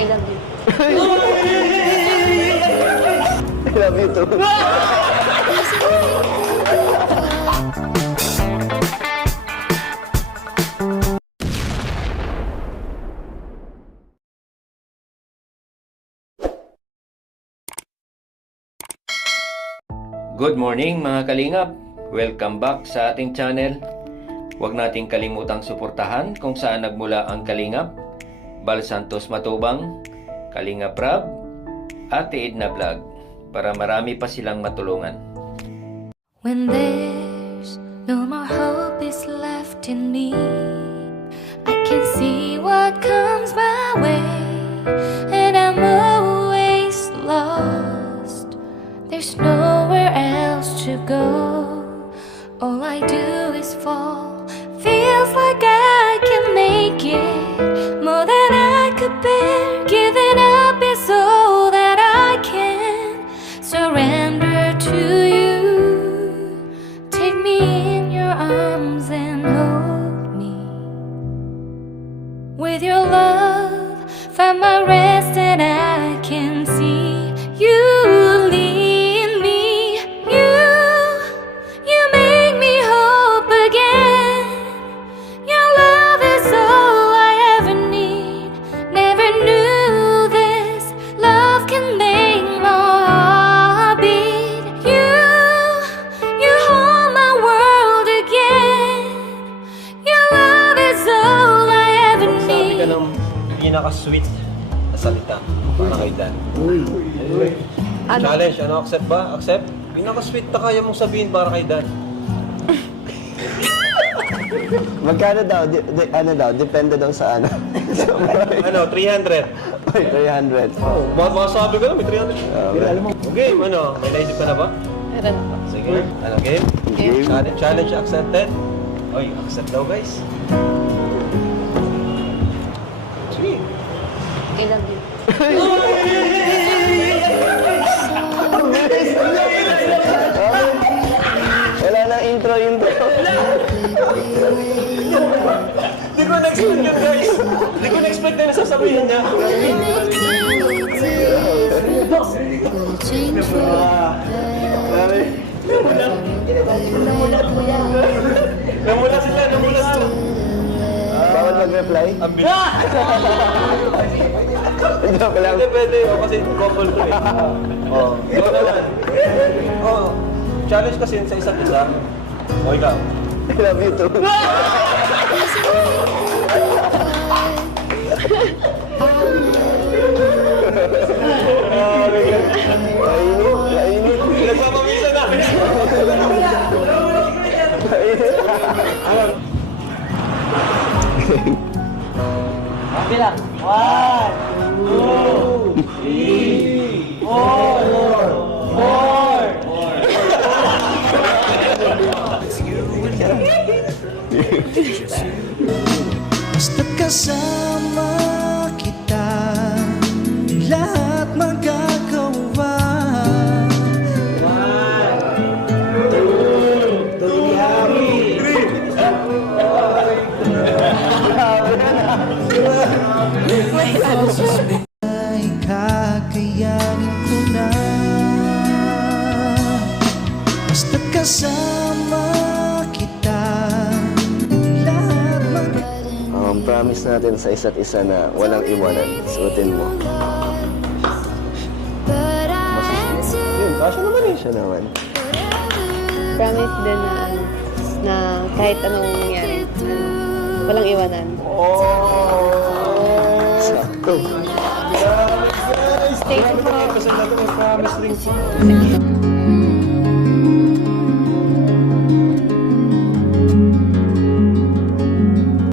I love you. I love you too. Good morning mga kalingap! Welcome back sa ating channel. Huwag nating kalimutang suportahan kung saan nagmula ang Kalingap, Bal Santos Matubang, Kalingap Rab, Ate Edna Vlog para marami pa silang matulungan. When there's no more hope is left in me, I can see what comes my way, and I'm always lost. There's nowhere else to go. All I do is fall. Feels like I can make it more than I could bear. Giving up is all that I can surrender to you. Take me in your arms and hold me. With your love, find my rest and I can see you lead me. You make me hope again. Your love is all I ever need. Never knew this love can make my heart beat. You hold my world again. Your love is all I ever Sabi ka need. ng pinaka-sweet na salita para kay Dan. Challenge, ano? Accept ba? Accept? Pinaka-sweet na kaya mong sabihin para kay Dan. Magkano daw? Ano daw? Depende daw sa ano. Ano? 300. Ay, 300. Masabi ko na, may 300. Okay, ano? May naisip ka na ba? Meron ako. Sige. Ano, game? Game. Challenge accepted. Oy, accept daw, guys. Sige. I love you. Wala nang intro. Hindi ko na-expect yun, guys. Hindi ko na-expect na nasasabihin niya. Namula sila. Bawal mag-reply? Ang bilis. Joke lang. Pwede. Kasi couple to eh. Oh, ikaw na lang. Oh, challenge kasi sa isa't isa. O, ikaw. I love you too. Kainit. Nagpapamisa na. Bilang. 1, 2, 3, 4. Basta't kasama kita, lahat magagawa. Ay kakayanin ko na. Basta't kasama kita, lahat Promise natin sa isa't isa na walang iwanan. Suotin mo. Yun, kasya naman eh. Siya naman. Promise din na na kahit anong mangyari, walang iwanan. Sakto. Guys, thank you po. Kasi natin may promise ring.